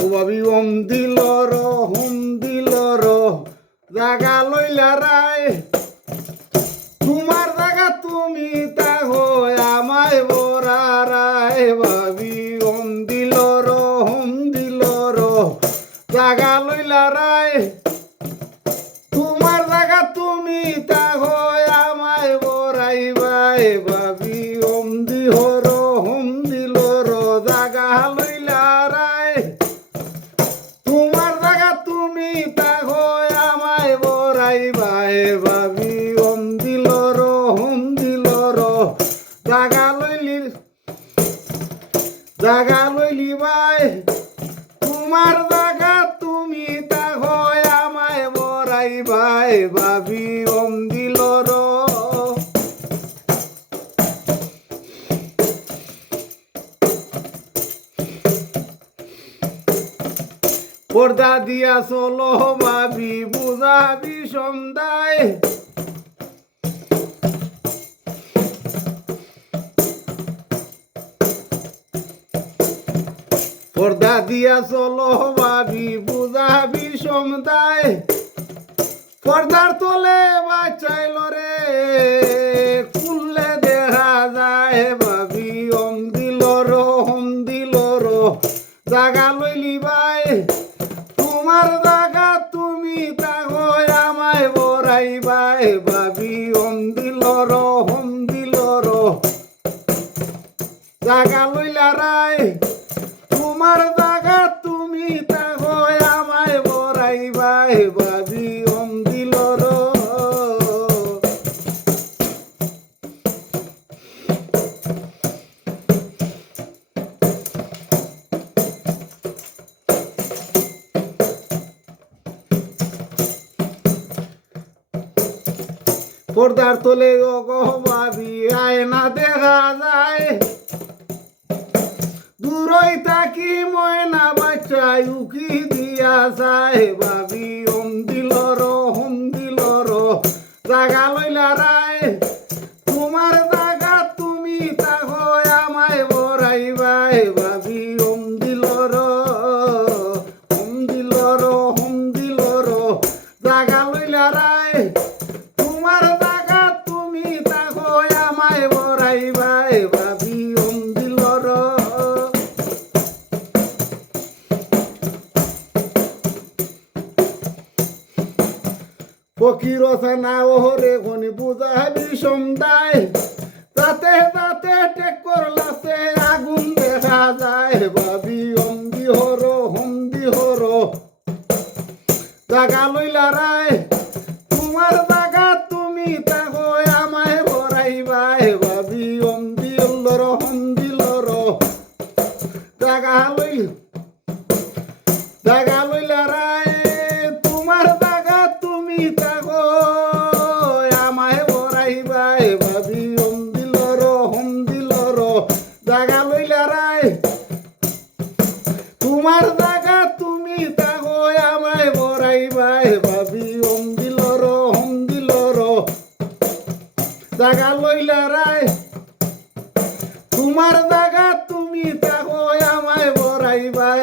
ও ভাবি ওম দিল র জাগা লইলা রায় তোমার জাগা তুমি তা হয় আমায় বরা রায় ভাবি ওম দিল র জাগা লইলা রায় তোমার জাগা তুমি তা হয় আমায় বরাই বাই ভাবি ওম দিল র জাগা লইলা রায় তোমার জাগা তুমি তা হয় আমায় বরাই বাই ভাবি ওম দিল র জাগা লইলি বাই তোমার জাগা তুমি তা হয় আমায় বরাই বাই ভাবি ওম দিল র পর্দা দিয়া চলো ভাবি বুঝাবি সন্ধ্যায় পর্দা দিয়া চলো ভাবি বুঝাবি সন্ধ্যায় পর্দার তলে বাঁচাইল রে খুললে দেখা যায় ভাবি ওম দিল র জাগা লইলি বাই তোমার জাগা তুমি তা হয় আমায় বরাই বাই ভাবি ওম দিল র জাগা লইলা রায় তোমার জাগা তুমি তা হয় আমায় বরাই বাই ভাবি ওম দিল র পর্দার তোলে ভাবি আয়না দেখা যায় দূরই তাকি ময়না বাচ্চায় উকি দিয়া যায় ভাবি ওম দিল র জাগা লইলা রায় তোমার জাগা তুমি তা হয় আমায় বরাই বাই ভাবি ওম দিল র জাগা লইলা রায় তোমার জাগা তুমি তা হয় আমায় বরাই বাই ভাবি ওম দিল র ফকির না ওহরে খনি বুঝাবি সন্ধ্যায় তাতে টেক করলাছে আগুন দেখা যায় ভাবি ওম দিহর জাগা লইলা রায় তোমার জাগা তুমি তা হয় আমায় বরাই বাই ভাবি ওম দিল র জাগা লইলা রায় তোমার জাগা তুমি তা হয় আমায় বরাই বাই ভাবি ওম দিল র জাগা লইলা রায় তোমার জাগা তুমি তা হয় আমায় বরাই বাই ভাবি ওম দিল র জাগা লইলা রায় তোমার জাগা তুমি তা হয় আমায় বরাই বাই